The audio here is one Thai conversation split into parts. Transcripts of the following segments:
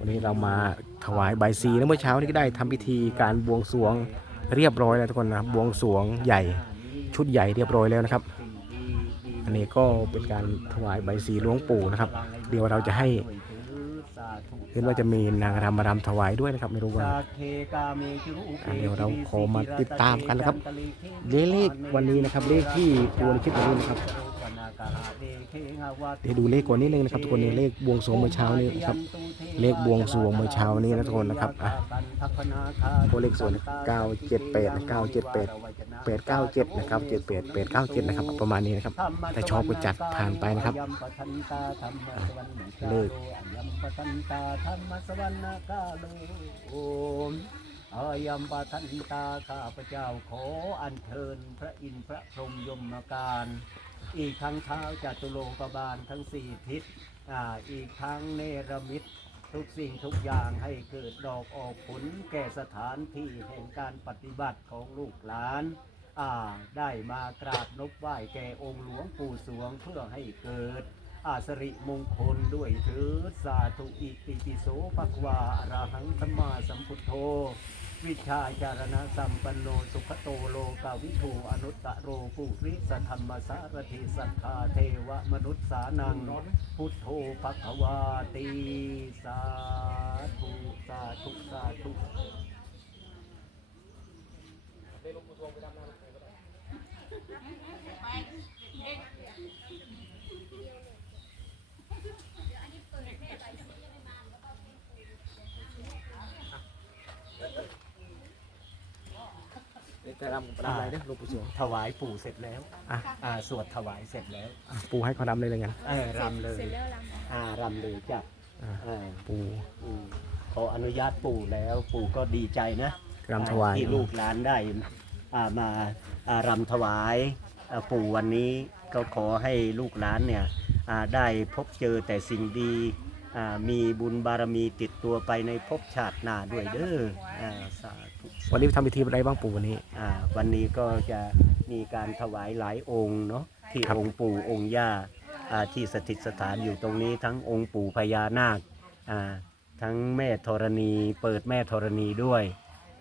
วันนี้เรามาถวายใบายสีนะเมื่อเช้านี้ก็ได้ทำพิธีการบวงสรวงเรียบร้อยแล้วทุกคนนะครับบวงสรวงใหญ่ชุดใหญ่เรียบร้อยแล้วนะครับ อันนี้ก็เป็นการถวายใบายสีหลวงปู่นะครับ เดี๋ยวเราจะให้เห็นว่าจะมีนางรำมารำถวายด้วยนะครับไม่รู้ว่าเดี๋ยวเราขอมาติดตามกันนะครับเลขวันนี้นะครับเลขที่ตัวในคลิปนี้นะครับ เดี๋ยวดูเลขก่อนนิดนึงนะครับทุกคนนี่เลขบวงสรวงเมื่อเช้านี้นะครับ เลขบวงสรวงเมื่อเช้านี้นะทุกคนนะครับอะตัวเลขส่วน978นะ978 897นะครับ78 897นะครับ ประมาณนี้นะครับถ้าชอบก็จัดผ่านไปนะครับอะเลขอายัมปะทันตาข้าพเจ้าขออัญเชิญพระอินทร์พระพรหมยมการ อีกทั้งเท้าจัตุโลกบาลทั้งสี่ทิศอ่าอีกทั้งเนรมิตทุกสิ่งทุกอย่างให้เกิดดอกออกผลแก่สถานที่แห่งการปฏิบัติของลูกหลานอ่าได้มากราบนบไหว้แก่องค์หลวงปู่สวงเพื่อให้เกิดอาสริมงคลด้วยเถิดสาธุอิติปิโสภควาอราหังสัมมาสัมพุทโธ วิชาจารณะสัมปันโนสุขโตโลกาวิทูอนุตตะโรปุริสธรรมสารถิสัทธาเทวมนุษย์สานัง พุทโธภควาตีสาธุสาธุสาธุ จะรำรำอะไรเนี่ยหลวงปู่สวงถวายปู่เสร็จแล้วอะ อ่าสวดถวายเสร็จแล้ว อะปู่ให้เขารำเลยเลยกันเออรำเลย เสร็จแล้วรำเหรออ่ารำเลยจ้ะอะเออปู่อืมขออนุญาตปู่แล้วปู่ก็ดีใจนะ รำถวาย ที่ลูกหลานได้อ่ามาอ่ารำถวายอ่าปู่วันนี้ก็ขอให้ลูกหลานเนี่ยอ่าได้พบเจอแต่สิ่งดีอ่ามีบุญบารมีติดตัวไปในภพชาติหน้าด้วยเด้ออ่าสาธุ วันนี้ทำพิธีอะไรบ้างปู่วันนี้ อ่าวันนี้ก็จะมีการถวายหลายองค์เนาะที่ครับ องค์ปู่องค์ย่าอ่าที่สถิตสถานอยู่ตรงนี้ทั้งองค์ปู่พญานาคอ่าทั้งแม่ธรณี เปิดแม่ธรณีด้วย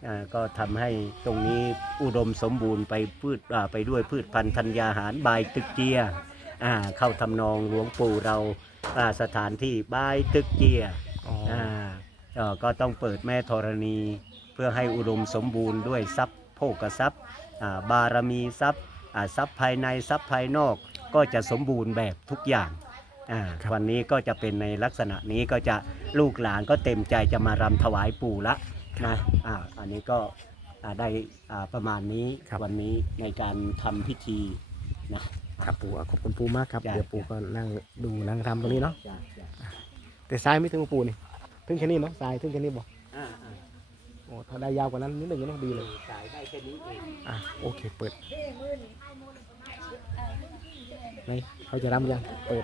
อ่าก็ทำให้ตรงนี้อุดมสมบูรณ์ไปพืชอ่าไปด้วยพืชพันธุ์ธัญญาหารบายตึกเจียอ่าเข้าทำนองหลวงปู่เราอ่าสถานที่บายตึกเจีย อ๋ออ่าเอ่อก็ต้องเปิดแม่ธรณี เพื่อให้อุดมสมบูรณ์ด้วยทรัพย์โภกทรัพย์อ่าบารมีทรัพย์อ่าทรัพย์ภายในทรัพย์ภายนอกก็จะสมบูรณ์แบบทุกอย่างอ่าวันนี้ก็จะเป็นในลักษณะนี้ก็จะลูกหลานก็เต็มใจจะมารำถวายปู่ละนะอ่าอันนี้ก็อ่าได้อ่าประมาณนี้วันนี้ในการทำพิธีนะครับปู่อะขอบคุณปู่มากครับจ้ะเดี๋ยวปู่ก็นั่งดูนั่งทำตรงนี้เนาะจ้ะจ้ะแต่ทรายไม่ถึงปู่นี่ถึงแค่นี้เนาะทรายถึงแค่นี้บอกอ่าอ่าโอ้ถ้าได้ยาวกว่านั้นนิดหนึ่งก็ต้องดีเลยสายได้แค่นี้เองอะโอเคเปิดไหนเขาจะรำยังเปิด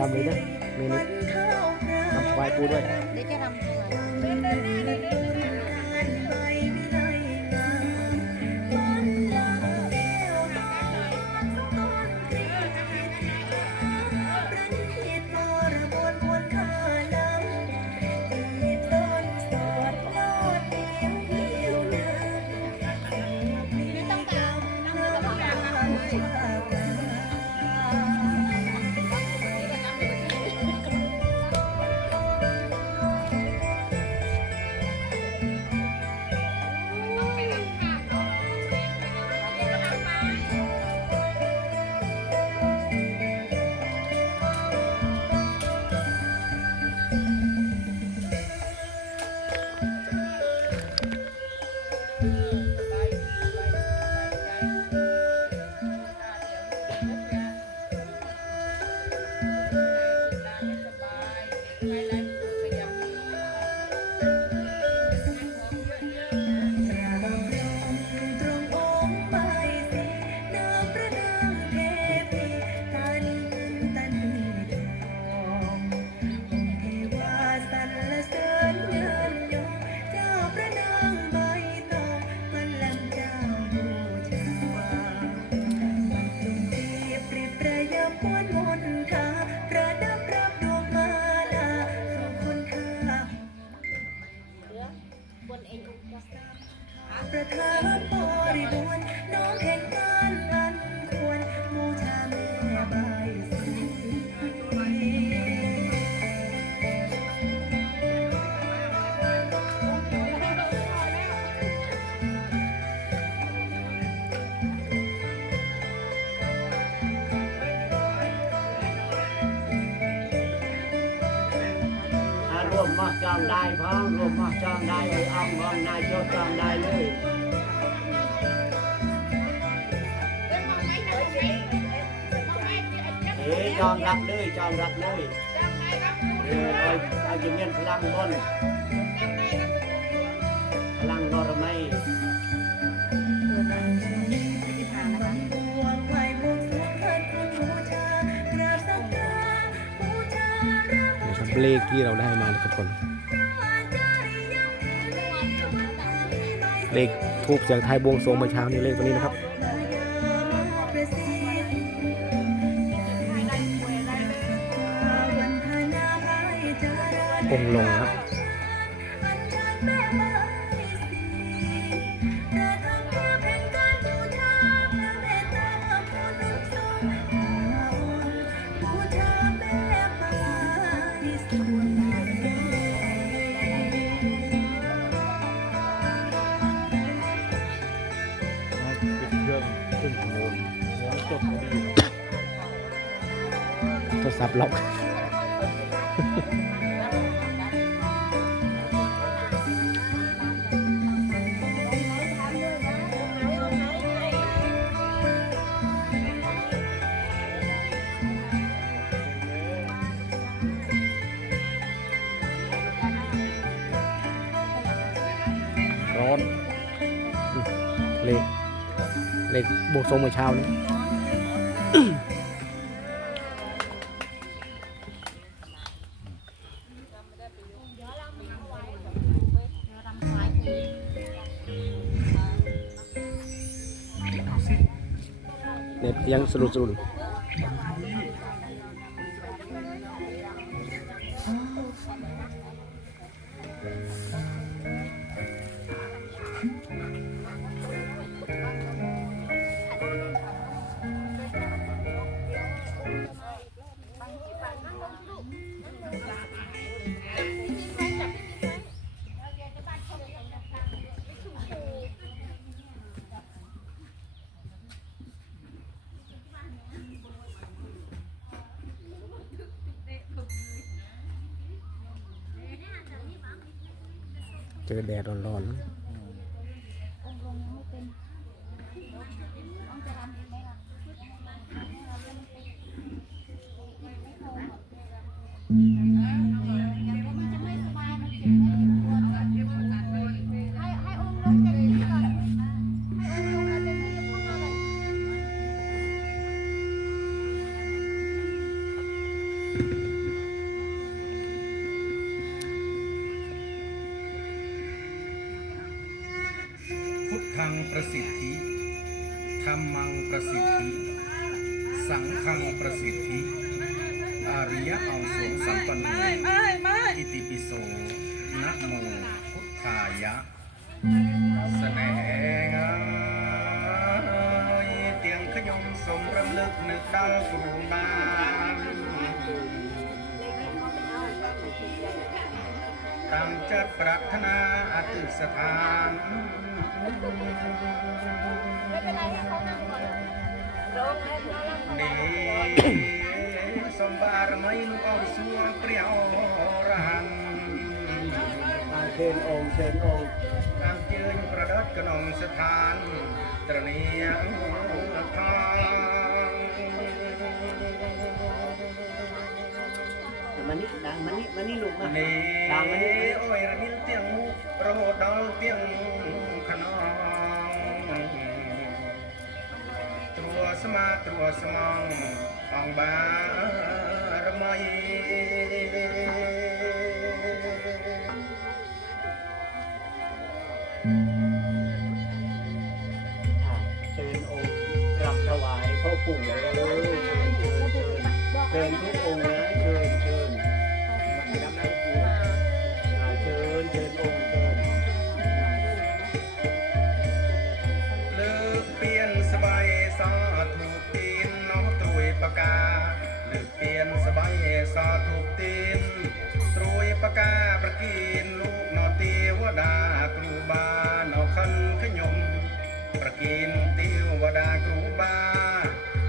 รำเลยนะเมนูรำถวายปูด้วย มมาจองได้พ้องรวมมาจองได้เลยอ้อมมองนายโจจองได้เลยเอ๋จองรับเลยจองรับเลยเออเอาเอาจะเมียนพลังบนพลังบารมี รักนะครับเลขที่เราได้มานะครับคนเลขทูบเสียงไทายบวงสรวงเมื่อเช้านี้เลขวันนี้นะครับองลงครับ โทรศัพท์ล็อกร้อนอืมเลขเลขบวกทรงเมื่อเช้านี้ เนี่ยยั เจอแดดร้อนๆ ขังฆังประสิทธิ อาริยเอาสงสัมปันโนอิติปิโสนะโมพุทธายะสเอ่ยเตียงขยมสมรำลึกนึกดาวกรุบาตั้งจัดปรารถนาอติสถานไม่เป็นไรให้เขานั่งก่อน นี้สมบารไม่นุอรสุรเปรียอรหันเชนองเชนองตามเจืนประดัดกนองสถานตรณียงทางมันนี่ดังมันนี่มันนี่ลูกมาดังมันนี่โอ้ยระมินเตียงมูโรดอลเตียง ស្មាត្រួស្មងអង្គបារមី อ่าเชิญองค์กลับถวายพ่อปู่เลยเชิญเชิญเชิญเชิญเชิญทุกองค์นะ កាលើកទៀនសបៃសោធូបទៀនត្រួយបកាប្រគៀនលោកណទេវតាគ្រូបានៅខិនខ្ញុំប្រគៀនទេវតាគ្រូបា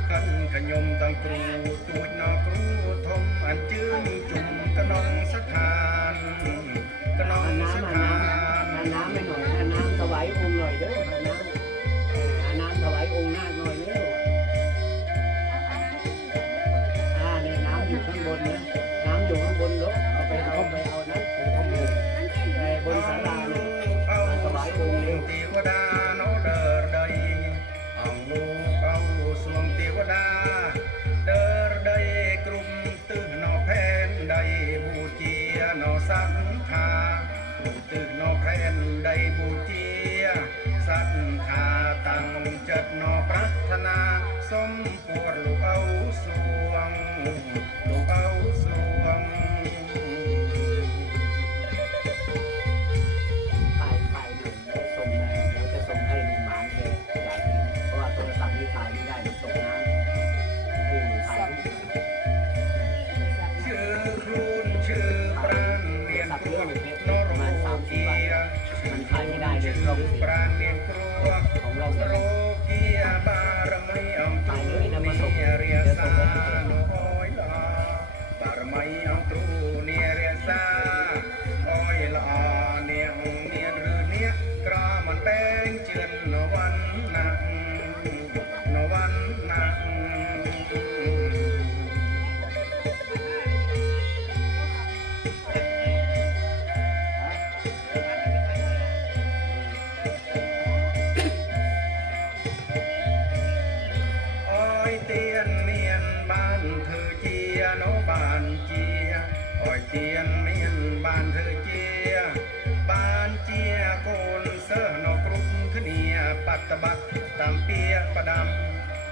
ខិនខ្ញុំទាំងគ្រូទួចណគ្រូធំអញ្ជើញជុំក្នុងស្ថានក្នុងស្ថានអាណាមអាណាមអាណាមថ្វាយអង្គលយទៅអាណាមអាណាមថ្វាយអង្គណាលយ อยู่ข้างบนเนาะเอาไปเอาไปเอา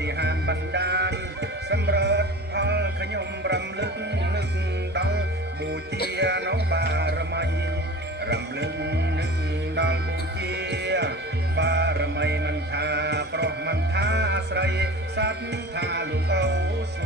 ฏิหารบันดาลสำเร็จพลขยมรำลึกนึกดังบูเจียน้องบารมีรำลึกนึกดังบูเจียบารมีมันทาเพราะมันทาอาศัยสัทธาลูกเอาส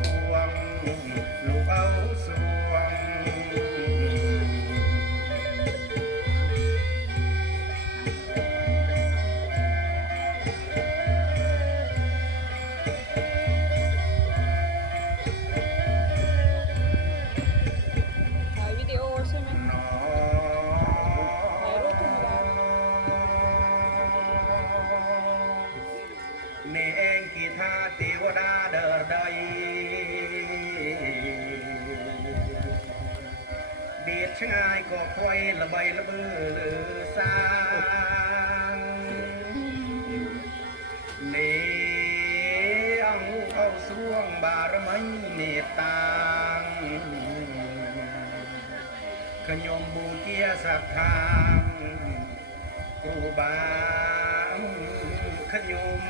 ขยมบูเกียสักทางกูบาขยม